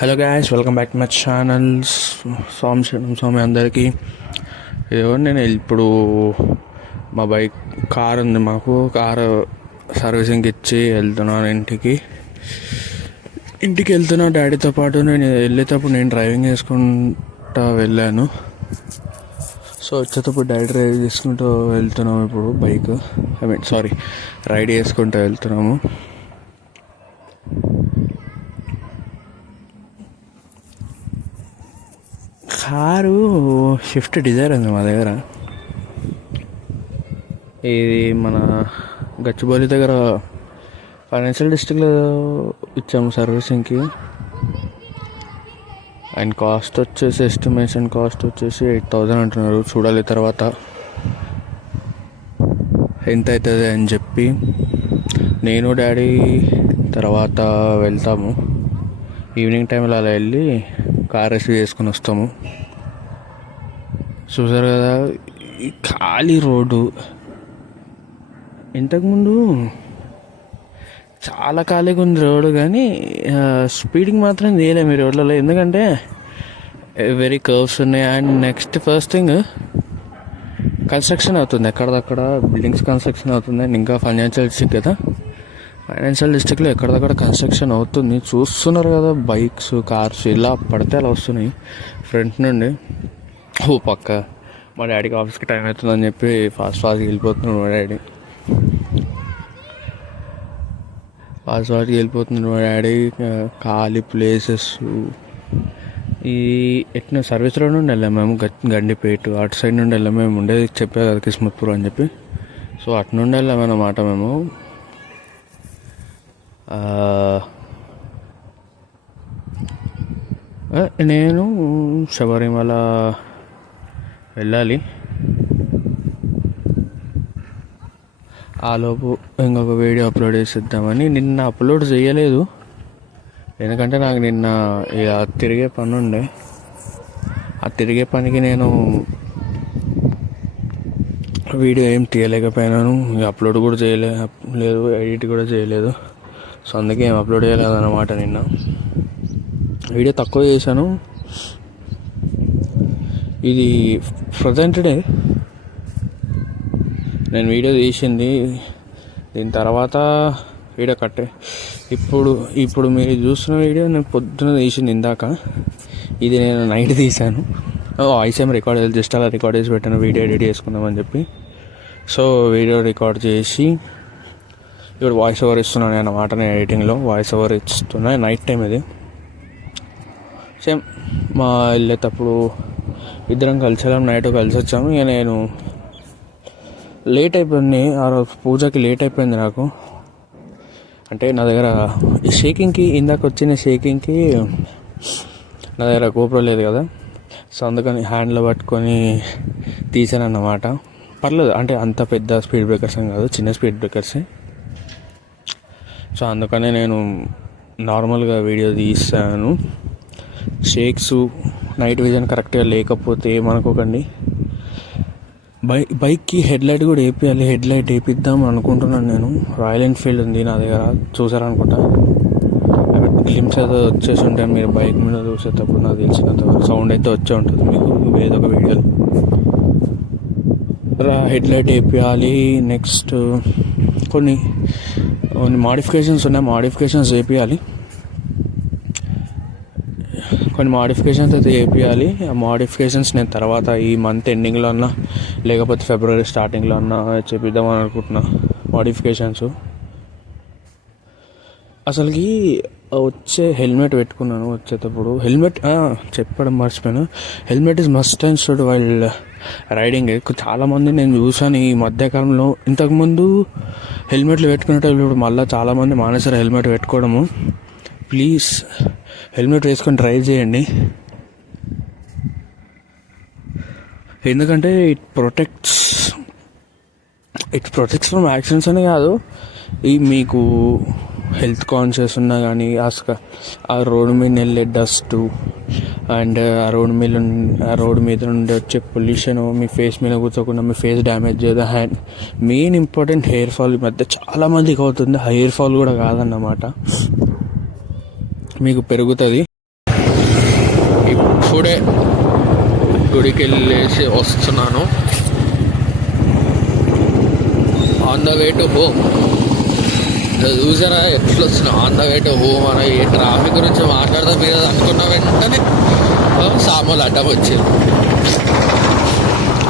Hello guys, welcome back to my channel. స్వామి అందరికీ. ఏదో నేను ఇప్పుడు మా బైక్ కార్ ఉంది, మాకు కారు సర్వీసింగ్కి ఇచ్చి వెళ్తున్నాను ఇంటికి వెళ్తున్నా డాడీతో పాటు. నేను వెళ్ళేటప్పుడు నేను డ్రైవింగ్ చేసుకుంటూ వెళ్ళాను. సో వచ్చేటప్పుడు డాడీ డ్రైవ్ చేసుకుంటూ వెళ్తున్నాము. ఇప్పుడు బైక్ రైడ్ చేసుకుంటూ వెళ్తున్నాము. కారు షిఫ్ట్ డిజైర్ ఉంది మా దగ్గర. ఇది మన గచ్చిబౌలి దగ్గర ఫైనాన్షియల్ డిస్ట్రిక్ట్లో ఇచ్చాము సర్వీసింగ్కి. అండ్ కాస్ట్ వచ్చేసి ఎస్టిమేషన్ కాస్ట్ వచ్చేసి 8,000 అంటున్నారు. చూడాలి తర్వాత ఎంత అవుతుంది అని చెప్పి. నేను డాడీ తర్వాత వెళ్తాము. ఈవినింగ్ టైంలో అలా వెళ్ళి కార్ రిసీవ్ చేసుకుని వస్తాము. చూసారు కదా ఈ ఖాళీ రోడ్డు. ఇంతకుముందు చాలా ఖాళీగా ఉంది రోడ్డు, కానీ స్పీడింగ్ మాత్రం చేయలేము ఈ రోడ్లలో, ఎందుకంటే వెరీ కర్వ్స్ ఉన్నాయి. And next first thing, construction అవుతుంది, ఎక్కడదక్కడ బిల్డింగ్స్ కన్స్ట్రక్షన్ అవుతుంది. అండ్ ఇంకా ఫైనాన్షియల్ డిస్ట్రిక్ట్ కదా, ఫైనాన్షియల్ డిస్ట్రిక్ట్లో ఎక్కడదక్కడ కన్స్ట్రక్షన్ అవుతుంది. చూస్తున్నారు కదా, బైక్స్ కార్స్ ఇలా పడితే అలా వస్తున్నాయి ఫ్రంట్ నుండి. పక్క మా డాడీకి ఆఫీస్కి టైం అవుతుందని చెప్పి ఫాస్ట్గా వెళ్ళిపోతున్నాడు మా డాడీ. మా డాడీ. ఖాళీ ప్లేసెస్ ఈ ఎట్లా సర్వీస్ రోడ్ నుండి వెళ్ళాము మేము, గండిపేట అటు సైడ్ నుండి వెళ్ళాము. మేము ఉండేది చెప్పే కదా కిస్మత్పూర్ అని చెప్పి. సో అటు నుండి వెళ్ళామన్నమాట మేము. నేను శబరిమల వెళ్ళాలి. ఆలోపు ఇంకొక వీడియో అప్లోడ్ చేసేద్దామని. నిన్న అప్లోడ్ చేయలేదు, ఎందుకంటే నాకు నిన్న ఇక తిరిగే పని ఉండే. ఆ తిరిగే పనికి నేను వీడియో ఏం తీయలేకపోయినాను. అప్లోడ్ కూడా చేయలేదు, ఎడిట్ కూడా చేయలేదు. సో అందుకే ఏం అప్లోడ్ చేయలేదన్నమాట. నిన్న వీడియో తక్కువ చేశాను. ఇది ప్రజెంట్ డే నేను వీడియో తీసింది. దీని తర్వాత వీడియో ఇప్పుడు మీరు చూస్తున్న వీడియో నేను పొద్దున తీసింది ఇందాక. ఇది నేను నైట్ తీశాను. వాయిస్ ఏం రికార్డ్ జస్ట్ అలా రికార్డ్ చేసి పెట్టాను, వీడియో ఎడిట్ చేసుకుందామని చెప్పి. సో వీడియో రికార్డ్ చేసి ఇప్పుడు వాయిస్ ఓవర్ ఇస్తున్నాను అన్నమాట. నేను ఎడిటింగ్లో వాయిస్ ఓవర్ ఇస్తున్నా. నైట్ టైం ఇది. సేమ్ మా వెళ్ళేటప్పుడు ఇద్దరం కలిసి వెళ్ళాము, నైట్ కలిసి వచ్చాము. ఇక నేను లేట్ అయిపోయింది ఆ రోజు, పూజకి లేట్ అయిపోయింది నాకు. అంటే నా దగ్గర షేకింగ్కి ఇందాక వచ్చిన షేకింగ్కి నా దగ్గర గోప్రో లేదు కదా. సో అందుకని హ్యాండ్లో పట్టుకొని తీసాను అన్నమాట. పర్లేదు, అంటే అంత పెద్ద స్పీడ్ బ్రేకర్స్ ఏం కాదు, చిన్న స్పీడ్ బ్రేకర్సే. సో అందుకనే నేను నార్మల్గా వీడియో తీస్తాను. షేక్స్ నైట్ విజన్ కరెక్ట్గా లేకపోతే ఏమనుకోకండి. బైక్కి హెడ్ లైట్ కూడా వేపియాలి. హెడ్ లైట్ వేపిద్దాం అనుకుంటున్నాను నేను. రాయల్ ఎన్ఫీల్డ్ ఉంది నా దగ్గర, చూసారనుకుంటా. గ్లిమ్స్ అయితే వచ్చేసి ఉంటాయి మీరు బైక్ మీద చూసేటప్పుడు. నాకు తెలిసినంత సౌండ్ అయితే వచ్చే ఉంటుంది మీకు ఏదో ఒక వీడియోలో. హెడ్ లైట్ వేపియాలి. నెక్స్ట్ కొన్ని మాడిఫికేషన్స్ ఉన్నాయి, మాడిఫికేషన్స్ వేపియాలి. కొన్ని మాడిఫికేషన్స్ అయితే వేపియాలి. ఆ మాడిఫికేషన్స్ నేను తర్వాత ఈ మంత్ ఎండింగ్లో అన్నా లేకపోతే ఫిబ్రవరి స్టార్టింగ్లో అన్నా చేపిద్దామని అనుకుంటున్నా మాడిఫికేషన్స్. అసలుకి వచ్చే హెల్మెట్ పెట్టుకున్నాను వచ్చేటప్పుడు. హెల్మెట్ చెప్పడం మర్చిపోయాను. Helmet is must and should while riding. చాలామంది నేను చూసాను ఈ మధ్యకాలంలో. ఇంతకుముందు హెల్మెట్లు పెట్టుకునేటప్పుడు ఇప్పుడు మళ్ళీ చాలామంది మానేశారు హెల్మెట్ పెట్టుకోవడము. ప్లీజ్ హెల్మెట్ వేసుకొని డ్రైవ్ చేయండి, ఎందుకంటే ఇట్ ప్రొటెక్ట్స్ ఫ్రమ్ యాక్సిడెంట్స్ అనే కాదు, ఈ మీకు హెల్త్ కాన్షియస్ ఉన్నా కానీ ఆ రోడ్డు మీద వెళ్ళే డస్ట్ అండ్ ఆ రోడ్డు మీద నుండి వచ్చే పొల్యూషన్ మీ ఫేస్ మీద కూర్చోకుండా మీ ఫేస్ డ్యామేజ్ చేయదు. మెయిన్ ఇంపార్టెంట్ హెయిర్ ఫాల్ ఈ మధ్య చాలామందికి అవుతుంది. హెయిర్ ఫాల్ కూడా కాదన్నమాట, మీకు పెరుగుతుంది. ఇప్పుడే గుడికి వెళ్ళేసి వస్తున్నాను. On the way to home. చూసారా ఎట్లా వస్తున్నా on the way to home అని. ఏ ట్రాఫిక్ గురించి మాట్లాడదాం మీరు అనుకున్న వెంటనే సామాన్లు అడ్డం వచ్చారు.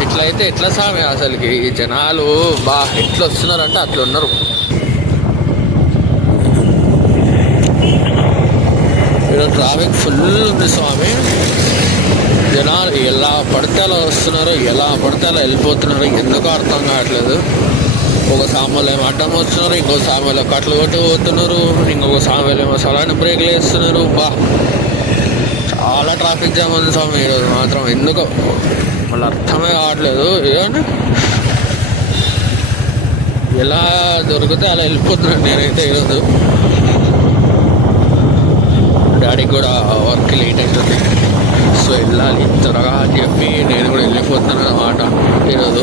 ఇట్లయితే ఎట్లా సామే అసలుకి ఈ జనాలు ఎట్లా వస్తున్నారంటే అట్లా ఉన్నారు. ఈరోజు ట్రాఫిక్ ఫుల్ ఉంది స్వామి. జనాలు ఎలా పడితే అలా వస్తున్నారు, ఎలా పడితే అలా వెళ్ళిపోతున్నారు. ఎందుకో అర్థం కావట్లేదు. ఒక సామాన్లు ఏమో అడ్డం వస్తున్నారు, ఇంకో సామాన్లు కట్లు కొట్టి పోతున్నారు, ఇంకొక సామాన్లు ఏమో సలాన్ని బ్రేక్లు వేస్తున్నారు. చాలా ట్రాఫిక్ జామ్ ఉంది స్వామి ఈరోజు మాత్రం. ఎందుకో మళ్ళీ అర్థమే కావట్లేదు. ఏమన్నా ఎలా దొరికితే అలా వెళ్ళిపోతున్నాను నేనైతే ఈరోజు. డాడీకి కూడా వర్క్ లేట్ అవుతుంది, సో వెళ్ళాలి త్వరగా అని చెప్పి నేను కూడా వెళ్ళిపోతున్నాను అన్నమాట ఈరోజు.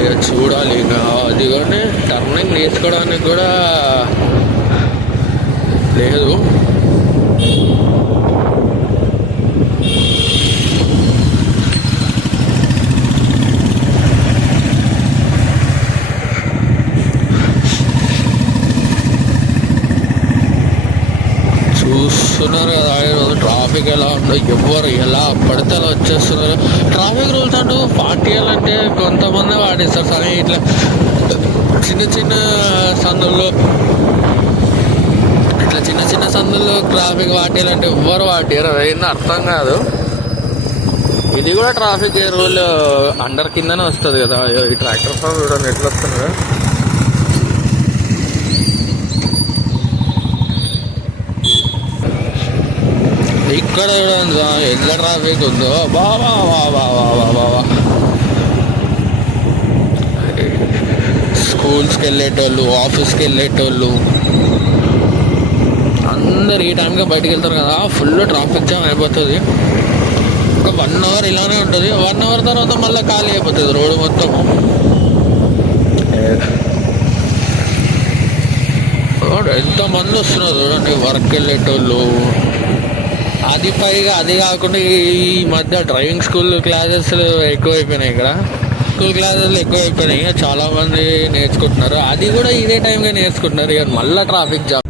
ఇక చూడాలి ఇక అది కానీ టర్నింగ్ నేర్చుకోవడానికి కూడా లేదు. చూస్తున్నారు కదా ఈరోజు ట్రాఫిక్ ఎలా ఉందో. ఎవరు ఎలా పడితే అలా వచ్చేస్తున్నారు. ట్రాఫిక్ రూల్స్ అంటూ పాటియాలంటే కొంతమంది పాటిస్తారు కానీ ఇట్లా చిన్న చిన్న సందుల్లో ట్రాఫిక్ పాటియాలంటే ఎవ్వరు పాటియారు. అదేందో అర్థం కాదు. ఇది కూడా ట్రాఫిక్ రూల్ అండర్ కిందనే వస్తుంది కదా. ఈ ట్రాక్టర్ ఫామ్ చూడండి ఎట్లా వస్తుంది కదా. ఇక్కడ చూడండి ఎంత ట్రాఫిక్ ఉందో. బాబా స్కూల్స్కి వెళ్ళేటోళ్ళు, ఆఫీస్కి వెళ్ళేటోళ్ళు అందరు ఈ టైంకి బయటకు వెళ్తారు కదా. ఫుల్ ట్రాఫిక్ జామ్ అయిపోతుంది. ఒక 1 అవర్ ఇలానే ఉంటుంది. 1 అవర్ తర్వాత మళ్ళీ ఖాళీ అయిపోతుంది రోడ్డు మొత్తం. ఎంతమంది వస్తున్నారు చూడండి వర్క్ వెళ్ళేటోళ్ళు. అది పైగా అది కాకుండా ఈ మధ్య డ్రైవింగ్ స్కూల్ క్లాసెస్ ఎక్కువైపోయినాయి. ఇక్కడ స్కూల్ క్లాసెస్ ఎక్కువైపోయినాయి. చాలా మంది నేర్చుకుంటున్నారు. అది కూడా ఇదే టైంగా నేర్చుకుంటున్నారు. ఇక మళ్ళీ ట్రాఫిక్ జామ్.